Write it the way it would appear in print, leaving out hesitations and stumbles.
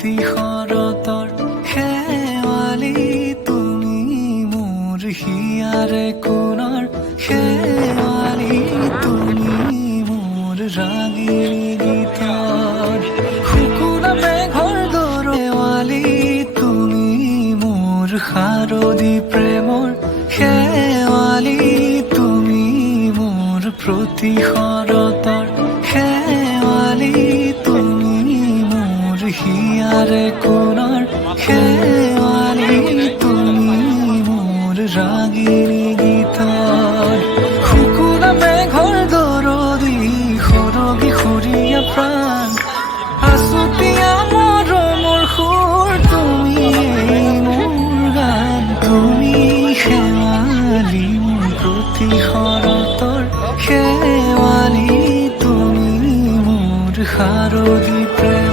প্ৰতি শৰতৰ শেৱালি তুমি মোৰ হিয়াৰে কোণৰ শেৱালি তুমি মোৰ ৰাগিনী গীতৰ শুকুনা মেঘৰ দৰে শেৱালি তুমি মোৰ শাৰদী প্ৰেমৰ শেৱালি তুমি মোৰ প্ৰতি শৰতৰ শেৱালি তুমি মোৰ হিয়াৰে কোণৰ শেৱালি তুমি মোৰ ৰাগিনী গীতৰ শুকুনা মেঘৰ দৰদি সৰগী সৰীয়া প্ৰাণ আছুতীয়া মৰমৰ সুৰ তুমি মোৰ গান তুমি শেৱালি মোৰ প্ৰতি শৰতৰ শেৱালি তুমি মোৰ শাৰদী প্ৰেম